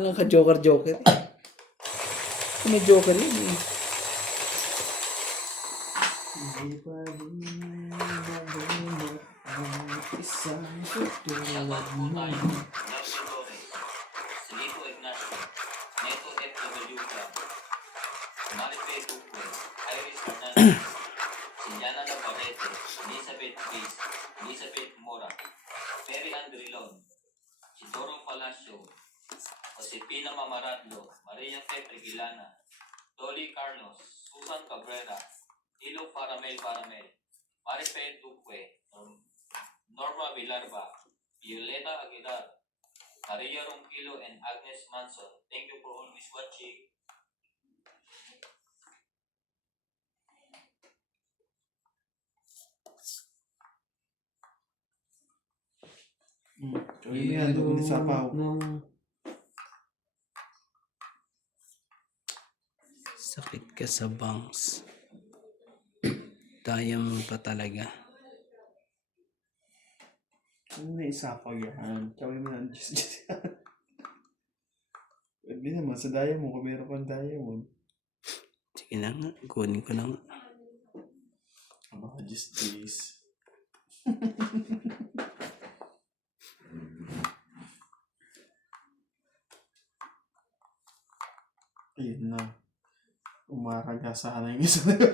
Ano ka joker eh. May joker yun eh. Hindi pa rin nabunot ang isang tutulad mo. Nelson Torres, Silito Ignacio, Neto FW Club, Marife Duque, Iris Hernandez, Siliana Navarrete, Elizabeth Case, Elizabeth Mora, Perry Andrilon, Sidoro Palacio, Josepina Mamaradlo, Maria Petre Gilana, Dolly Carlos, Susan Cabrera, Hilo Paramel, Marife Duque, Norma Villarba, Violeta Aguilar, Maria Ronquillo, and Agnes Manson. Thank you for always watching. Kami mo yan, doon sa paw. Sakit ka sa bangs. Kaya mo pa talaga. Ano na isapaw yan? Kami mo yan, just yan. Pwede naman, sa diamond, kung meron kang diamond. Sige na nga, kunin ko na nga. Baka just this. Ayun na. Umaraga sana yung isa na yun.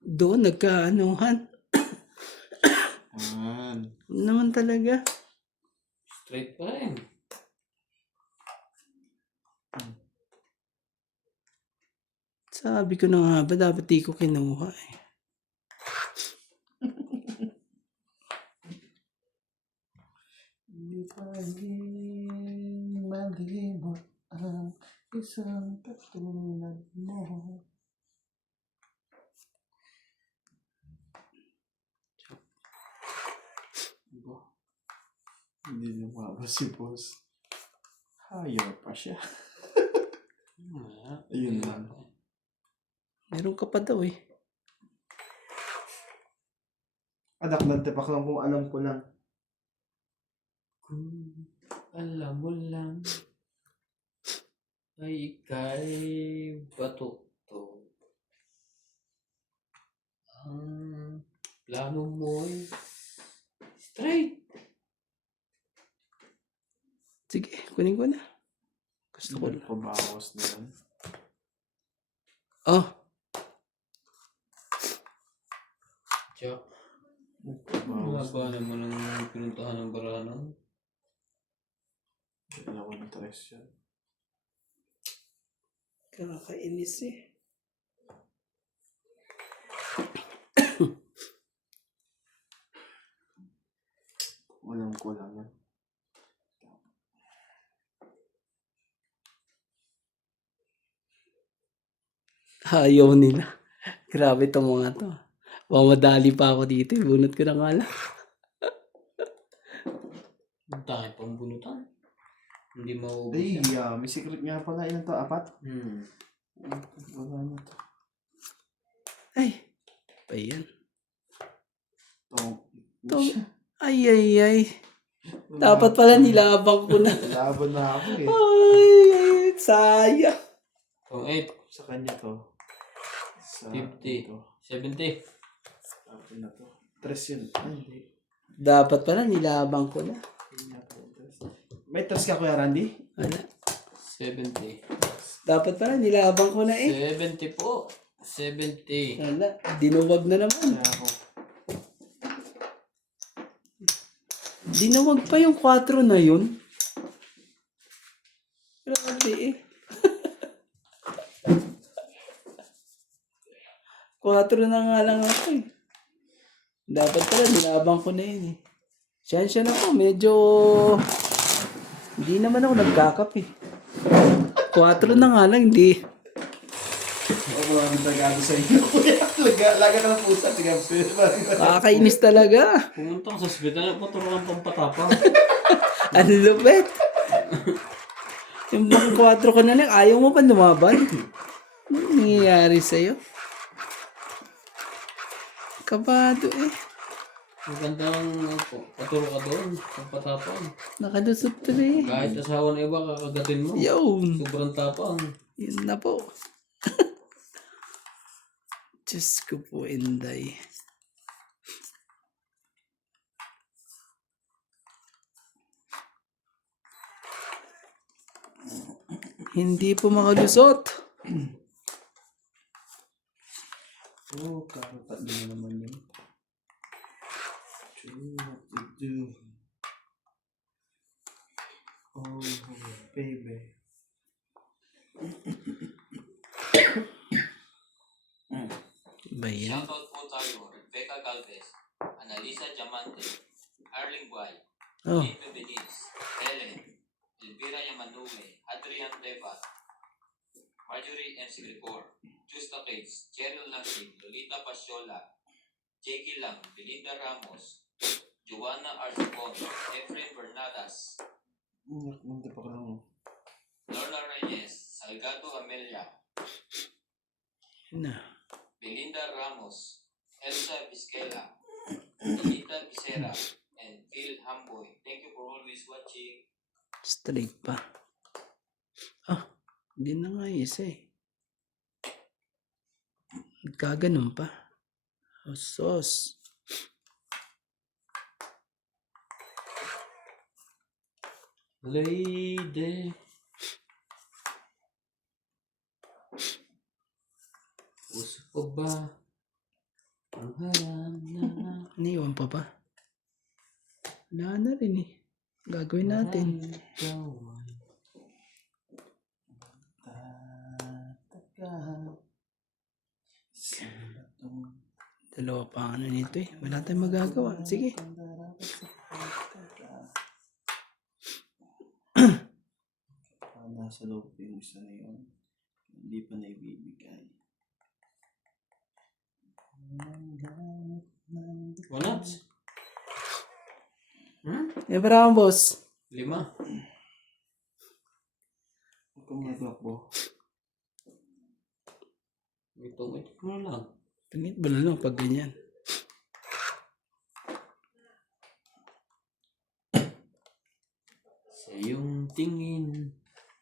Doon, nagkaanuhan. Naman talaga. Straight pa rin. Sabi ko na nga ba, dapat di ko kinuha eh. Hindi pa rin malimot ang isang katulad mo. Hindi lumabas si boss. Higher pa siya. Ayun lang. Meron ka pa daw eh. Anak ng tipak lang kung alam ko lang. Kung alam mo lang ay ika'y batuto. Ang plano mo'y straight. Sige, kunin ko na. Gusto ko na. Pabawas na yan. Oh, Tiyak. Pabawas Haba naman ang pinuntahan ng baranan. Dalawang tres yan. kakainis eh. Alam ko lang yan. Ayaw nila. Grabe itong mga to. Mamadali pa ako dito. Bunot ko na nga lang. Ang dami pang bunutan. Hindi mauubos Ay, yan. may secret nga pala. Ilan to? 4? Wala na to. Ay. Pa yan. To. Ay. Dapat pala nilabang ko na. Laban na ako eh. Ay, sayang. Kung 8, Sa kanya to. Sa 50, ito. 70. Sabi na to. Tres yun. Ay, hindi. Dapat pala nilabang ko na. Hindi na to. May tres ka kuya Randy? Wala. 70. Dapat pala nilabang ko na eh. 70 po. 70. Wala. Dinuwag na naman. Kaya ako. Dinuwag pa yung 4 na yun. Grabe eh. 4 na nga lang ako eh. Dapat pala nilabang ko na yun eh. Siyensya na po. Medyo... Hindi naman ako nagkakap eh. 4 na nga lang. Hindi. Ako maraming tagado sa inyo kuya. Laga ka ng pusa. Kakainis talaga. Pumunta ka sa ospital, paturuan pang patapa. Ang lupit. Yung bang 4 ka na lang, ayaw mo pa lumaban? Ano nangyayari sa'yo? Kabado eh. Maganda ng paturo ka doon. Pagpatapang. Nakalusot to eh. Kahit asawa na iba, kakagatin mo. Yun. Sobrang tapang. Yun na po. Diyos ko po, Inday. Hindi po makalusot. Oh, kakapat din naman yun. Do what to do. Oh, baby. Ba yan? Shoutout po tayo, Rebecca Galvez, Analisa Diamante, Arling Buay, Oh, Tito Beniz, Helen, Elvira Yamanue, Adrian Deva, Marjorie M. Sigripor, Justa Case, Cheryl Lasing, Lolita Pasiola, Jackie Lang, Belinda Ramos, Joanna Arzibon, Efrain Bernadas, Hindi pa ka lang. Lorna Reyes, Salgado Amelia, yun na. Belinda Ramos, Elsa Vizquela, Anita Vicera, and Phil Hamboy. Thank you for always watching. Straight pa. Ah, hindi na nga isa eh. Kaganon pa. Oh, sos. Lady. Puso ko ba ang haram na Iniwan pa ba? Wala na rin eh. Gagawin natin. gawan? Dalawa pa ang ano nito eh. Wala tayong magagawa. Sige. Nasa loob yung isa na yun. Hindi pa naibibigay. Wala. Eh, para kang boss. 5. Huwag kang magakbo. Ito mo na lang. Tingit ba na lang pag ganyan? Sa iyong tingin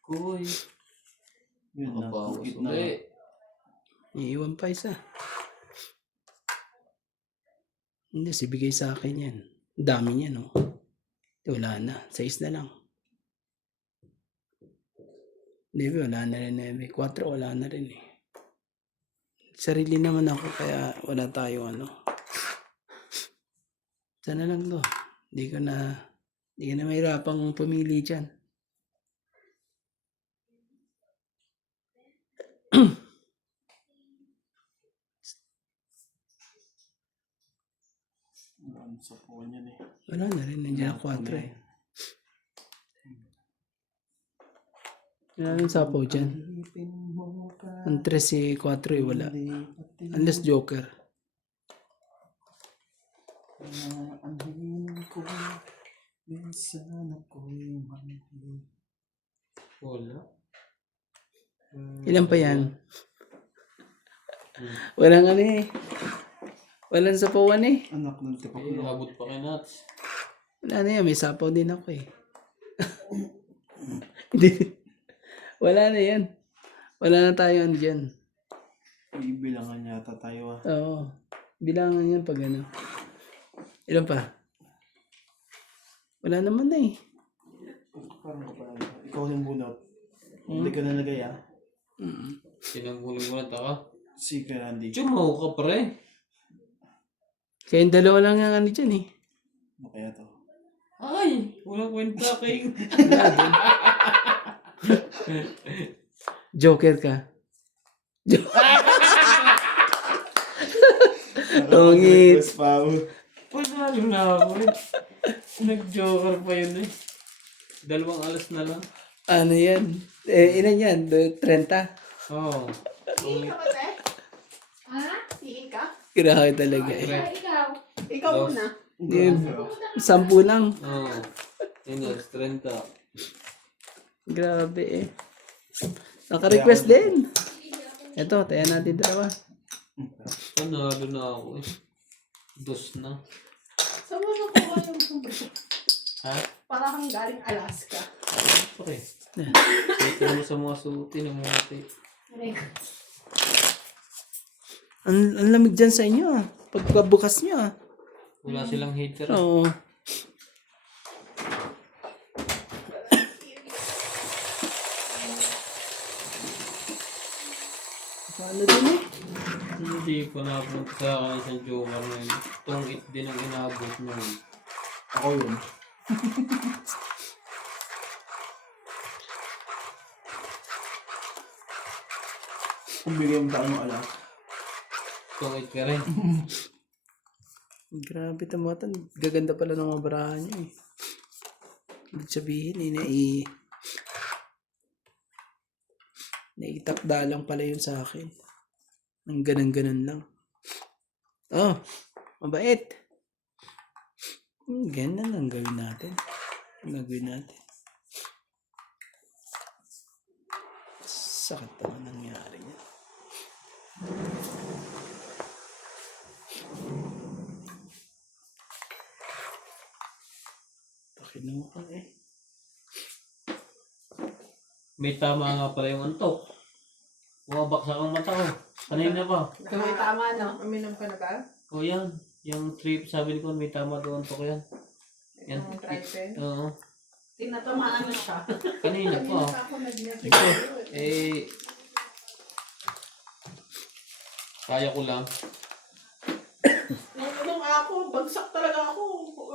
ko'y Yun na. makabawas Gitna. ulit. Iiwan pa isa. Hindi, sibigay sa akin yan. Ang dami niya, no? Wala na. 6 na lang. Hindi, wala na rin. 4, wala na rin eh. Sarili naman ako, kaya wala tayo ano. Sana lang to. Hindi ka na mahirapang pumili dyan. Ano sa phone yan eh. Wala na rin. Nandiyan ang 4 eh. Wala rin sapaw dyan. Alipin mo ka. Ang 3 si 4 eh, wala. Unless Joker. Anhin ko. Minsan ako'y mali. Wala. Ilan pa yan? Walang ano eh. Walang sapawan eh. Anak ng tipak Eh, mo. abot pa kay Nats. Wala na yan. May sapaw din ako eh. Hindi. Wala na yan. Wala na tayo ano dyan. Ibilangan yata tayo ah. Oo. Bilangan yan pag ano. Ilan pa? Wala naman na eh. Parang kapal. Ikaw yung bunot. Hindi ka nalagay ah. Sinangguling mo na taka. Si Randy. Chumaw ka pre. Kayong dalawa lang yung ano dyan eh. Ano kaya to? Ay, walang kwenta kay. Joker ka. Tungit. Mas pao. Panalo na ako eh. Nag-joker pa yun eh. 2 alas na lang. Ano yan? Eh, ilan yan? 30? Oo. Tingin ka ba, te? Ha? Tingin ka? Grabe talaga eh. Ay, ikaw. Ikaw Dos. muna. Hindi, 10 lang. Oo. Yun alas 30. Grabe eh. Naka-request din. Ito, tayo natin dalawa. Panalo na ako eh. 2 na. Ha? Para kang galing Alaska. Okay. Ito mo sa mga suotin ng mga tape. Ang lamig dyan sa inyo ah. Pagkabukas nyo ah. Wala silang heater. Oo. Paano din eh? Hindi ko napunta sa akin sa Jomar ngayon. Tungit din ang inabot mo. Ako yun. Kung bigyan mo tayo ng alam. Tungit ka rin. Grabe tamatan. Gaganda pala ng mga barahan nyo eh. Ibig sabihin eh, naitakda lang pala yun sa akin. Nang ganun-ganun lang. Oh, mabait. Ganun lang gawin natin. Ang gagawin natin. Sakit naman nangyari niya. Pakinuha eh. May tama nga pala yung antok. Bumabaksak ang mata ko. Kanina pa. May tama, no? Uminom ka na ba? O yan. Yung trip, sabi ko, may tama doon antok yan. Yan. Yung tripen? Oo. Tinatamaan na siya. Kanina pa. Ako nag-message. Eh, kaya ko lang. Nung ako, bagsak talaga ako.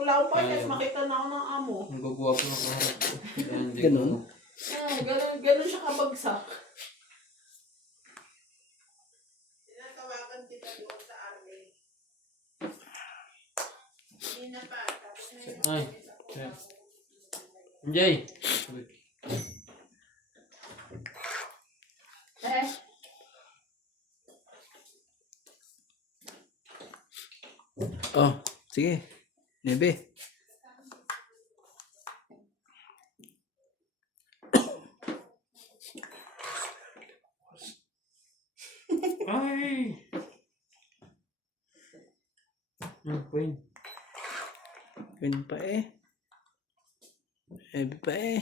Wala akong pares, Ayaw. makita na ako ng amo. Ang gagawa ko ng kaharap ko. Kaya hindi Ganun? ko- Ganun siya kabagsak. Tinatawagan kita doon sa army. Hindi na pa. Tapos na yun. Ay. Jay. Oh, sige. Nebe. Ay! Queen. Queen pa eh. Nebe pa eh.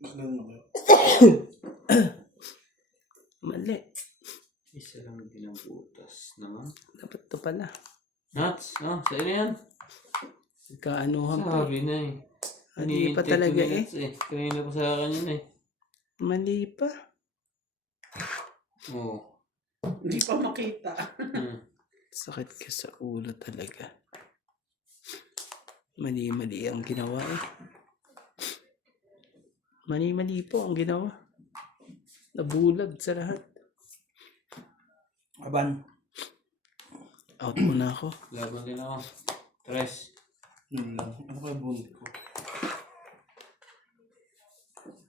Mas ganun ako. Mali. Isa lang pinabutas naman. Dapat to pala. Nuts? No? Sa'yo na yan. Kaanuhan pa. Sabi na eh. Mali pa Hinihintay talaga 2 minutes eh. Kanina pa sa akin yun eh. Mali pa. Oo. Hindi pa makita. Sakit ka sa ulo talaga. Mali-mali ang ginawa eh. Mali-mali po ang ginawa. Nabulag sa lahat. Aban. Out muna ako. Laban din ako. Tres. Yun lang. Ano kaya bunit ko?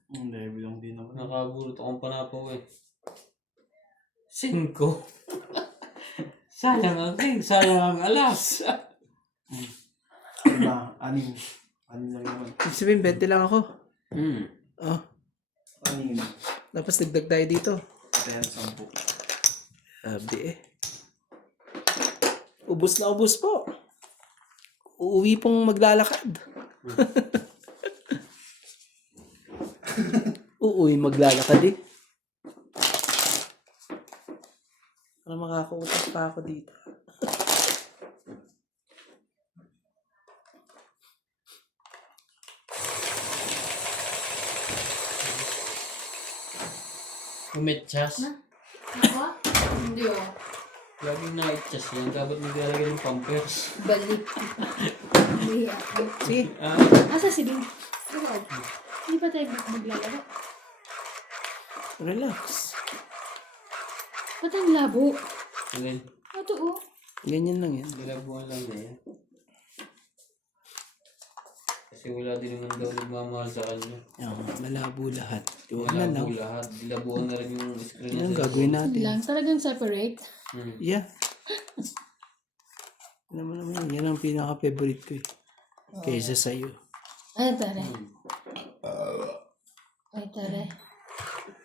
Ang level lang din naman. Nakagulot akong panapaw eh. 5. Sayang ang king. Sayang ang alas. Ano na? Anim. Anim lang naman. Ibig sabihin, 20 lang ako. Oh, Anim. tapos dagdag tayo dito. 10, 10. Sabi eh. Ubus na ubus po. Uuwi pong maglalakad. Uuwi maglalakad eh. Para makakautas pa ako dito. Umetsas. Ako? Hindi oh. Laging na-itchas yan. Dapat naglalagay ng pampers. Balik. Hindi ako. Sige. Asa si Bing? Hindi pa tayo maglalaro. Relax. Ba't ang labo? Alin? Ito oh. Ganyan lang yan. Nilabuhan lang na yan. Kasi wala din naman daw nagmamahal sa kanya. Yan, malabo lahat. Huwag na lang. Malabo lahat. Nilabuhan na rin yung screen Yan, niya. gagawin Yun natin. lang. Talagang separate. Yeah. Naman, yan ang pinaka-favorite ko eh. Kaysa sa'yo. Ay, tare. Ay, tare.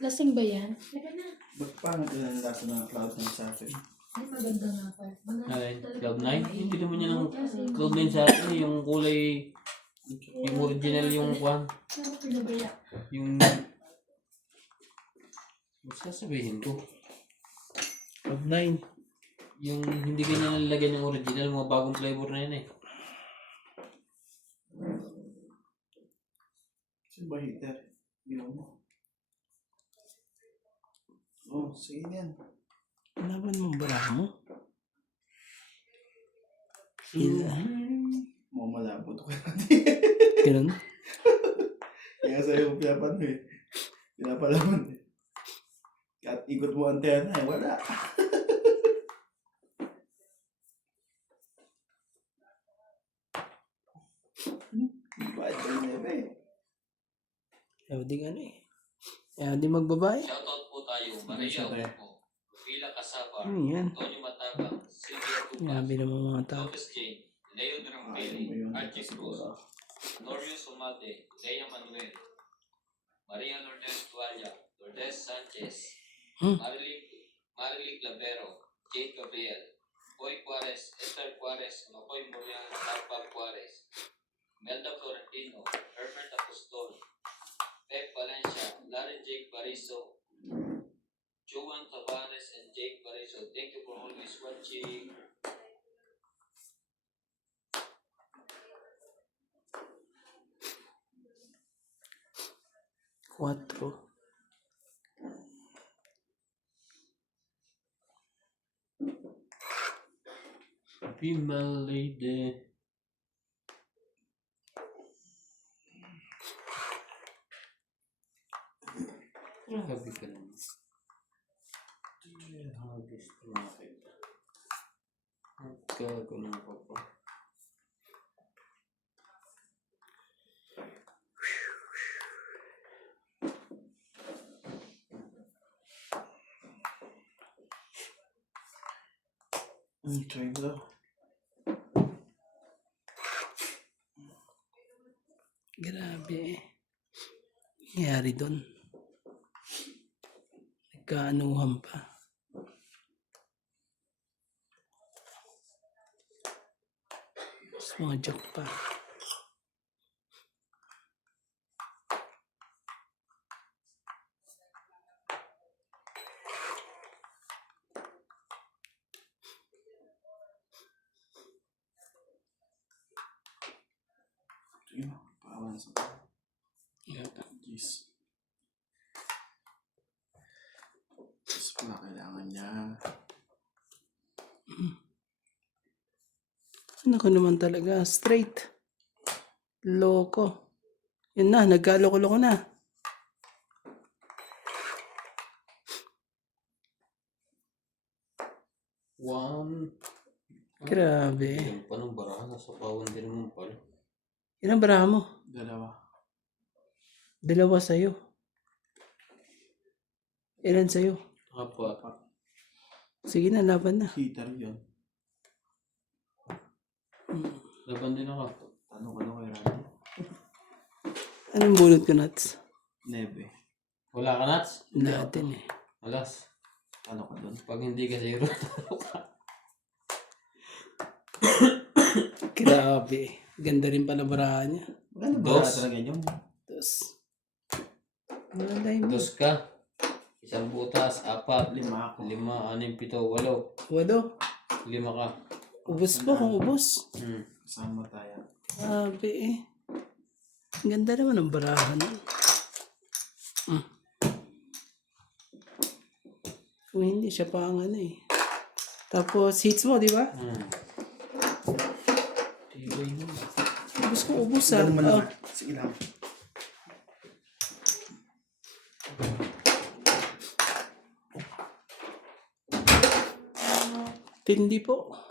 Lasing ba yan? Tara na. Ba't pangit yun ang lasa ng cloud ng sa akin? Ay, maganda nga pa. Alin? Cloud9? Hindi naman yan ang Cloud9 sa akin. Yung kulay, yung original yung kwan. Ano pinabaya? Yung... Ano sasabihin ko? Cloud 9. Yung hindi ganyan nalagyan ng original, mga bagong flavor na yan eh. Sino ba heater? Ginaw mo. Oh, sige yan. Laban mo ba mo? Sila. Malabo to kaya. Ganun. Kaya sa'yo piyapan mo eh. Pinapalaman eh. At ikot mo antena eh, wala. Ba't yun eh? Ayaw di ano eh. Ayaw di magbabae. Shoutout po tayo, Maria Shoutout. Upo, Vila Casabar, Ano yan? Antonio Matabang, Sylvia Tupas, Grabe naman mga tao. Lopez Jane, Leo Drambeli, Archie Cruz, Norio Sumate, Lea Manuel, Maria Lourdes Tualla, Lourdes Sanchez, Hmm. Marilik Labero, Jade Gabriel, Boy Juarez, Esther Juarez, Makoy Morial, Larpa Juarez, Melda Florentino, Herbert Apostol, Pep Valencia, Larry Jake Bariso, Joan Tavares and Jake Bariso. Thank you for always watching. 4. Female lady. Grabe ka naman. Hagis tumakit. Magkaganon pa pa. Try mo daw. Grabe eh. Nangyari doon. Nagkaanuhan pa. Mas mga joke pa. Sige mo, paawan sa Yeah. Jeez. Jeez pala kailangan niya. Ano ko naman talaga, straight. Loko. Yun na, nagkaloko-loko na. One. Grabe. Ilan pa ng baraha? Nasa pawan din naman pala. Ilang baraha mo? Dalawa. 2 sa'yo. Ilan sa'yo? Apat. Sige na, laban na. Heater yun. Laban din ako. Tanong ano kay Randy? Anong bunot ko, Nats? Nebe. Wala ka, Nats? Natin eh. Alas. Ano ka doon? Pag hindi ka zero. Grabe. Ganda rin pala baraha niya. Maganda ba Dos. talaga yun? Tapos, malay mo. Dos ka. Isang butas, 4, 5, 5 ako. 6, 7, 8. Walo. 5 ka. Ubus pa kung ubus. Kasama tayo. Grabe eh. Ang ganda naman ang barahan. Kung hindi siya pa ang ano eh. Tapos hits mo, di ba? Tibay naman. Ubus ko, ubus ah. Ganun man Ah, naman. Sige lang. tindi po.